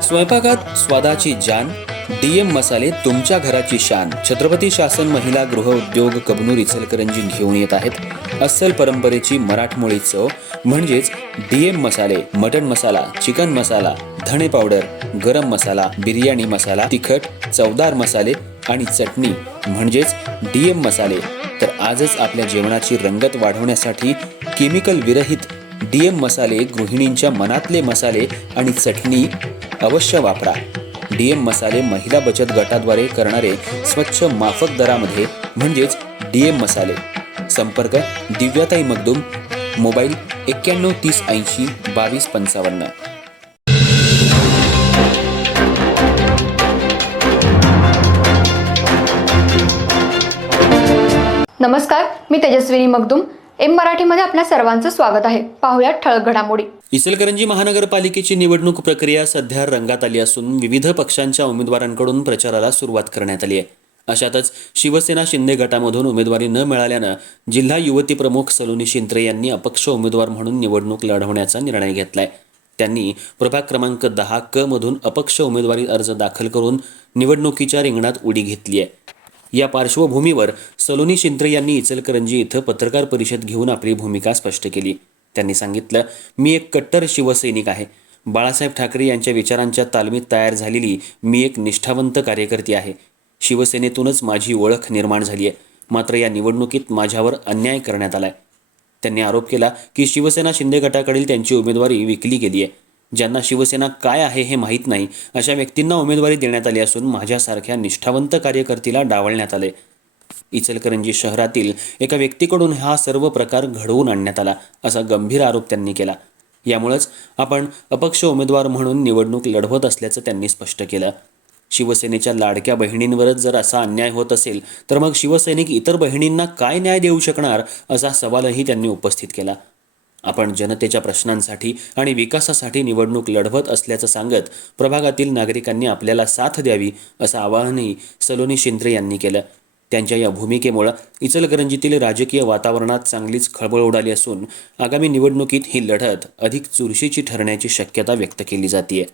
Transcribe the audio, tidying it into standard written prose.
स्वयंपाकात स्वादाची जान, डीएम मसाले तुमच्या घराची शान. छत्रपती शासन महिला गृह उद्योग कबनूर इचलकरंजी घेऊन येत आहेत अस्सल परंपरेची मराठमोळी चव म्हणजेच डीएम मसाले. मटन मसाला, चिकन मसाला, धणे पावडर, गरम मसाला, बिर्याणी मसाला, तिखट चवदार मसाले आणि चटणी म्हणजेच डीएम मसाले. तर आजच आपल्या जेवणाची रंगत वाढवण्यासाठी केमिकल विरहित डीएम मसाले, गृहिणींच्या मनातले मसाले आणि चटणी अवश्य वापरा. डीएम मसाले महिला बचत गटाद्वारे करणारे स्वच्छ माफक दरामध्ये म्हणजेच डीएम मसाले. संपर्क दिव्याताई मगदूम, मोबाईल 91 30 80 22 55. नमस्कार, मी तेजस्विनी मगदूम. एम मराठीमध्ये आपल्या सर्वांचं स्वागत आहे. पाहूयात ठळक घडामोडी. इचलकरंजी महानगरपालिकेची निवडणूक प्रक्रिया सध्या रंगात आली असून विविध पक्षांच्या उमेदवारांकडून प्रचाराला सुरुवात करण्यात आली आहे. अशातच शिवसेना शिंदे गटामधून उमेदवारी न मिळाल्यानं जिल्हा युवती प्रमुख सलोनी शिंत्रे यांनी अपक्ष उमेदवार म्हणून निवडणूक लढवण्याचा निर्णय घेतलाय. त्यांनी प्रभाग क्रमांक 10 क मधून अपक्ष उमेदवारी अर्ज दाखल करून निवडणुकीच्या रिंगणात उडी घेतली आहे. या पार्श्वभूमीवर सलोनी शिंत्रे यांनी इचलकरंजी इथं पत्रकार परिषद घेऊन आपली भूमिका स्पष्ट केली. त्यांनी सांगितलं, मी एक कट्टर शिवसैनिक आहे. बाळासाहेब ठाकरे यांच्या विचारांच्या तालमीत तयार झालेली मी एक निष्ठावंत कार्यकर्ती आहे. शिवसेनेतूनच माझी ओळख निर्माण झाली आहे. मात्र या निवडणुकीत माझ्यावर अन्याय करण्यात आलाय. त्यांनी आरोप केला की शिवसेना शिंदे गटाकडील त्यांची उमेदवारी विकली गेली आहे. ज्यांना शिवसेना काय आहे हे माहीत नाही अशा व्यक्तींना उमेदवारी देण्यात आली असून माझ्यासारख्या निष्ठावंत कार्यकर्तीला डावलण्यात आले. इचलकरंजी शहरातील एका व्यक्तीकडून हा सर्व प्रकार घडवून आणण्यात आला असा गंभीर आरोप त्यांनी केला. यामुळेच आपण अपक्ष उमेदवार म्हणून निवडणूक लढवत असल्याचं त्यांनी स्पष्ट केलं. शिवसेनेच्या लाडक्या बहिणींवरच जर असा अन्याय होत असेल तर मग शिवसैनिक इतर बहिणींना काय न्याय देऊ शकणार असा सवालही त्यांनी उपस्थित केला. आपण जनतेच्या प्रश्नांसाठी आणि विकासासाठी निवडणूक लढवत असल्याचं सांगत प्रभागातील नागरिकांनी आपल्याला साथ द्यावी असं आवाहनही सलोनी शिंत्रे यांनी केलं. त्यांच्या या भूमिकेमुळे इचलकरंजीतील राजकीय वातावरणात चांगलीच खळबळ उडाली असून आगामी निवडणुकीत ही लढत अधिक चुरशीची ठरण्याची शक्यता व्यक्त केली जाते.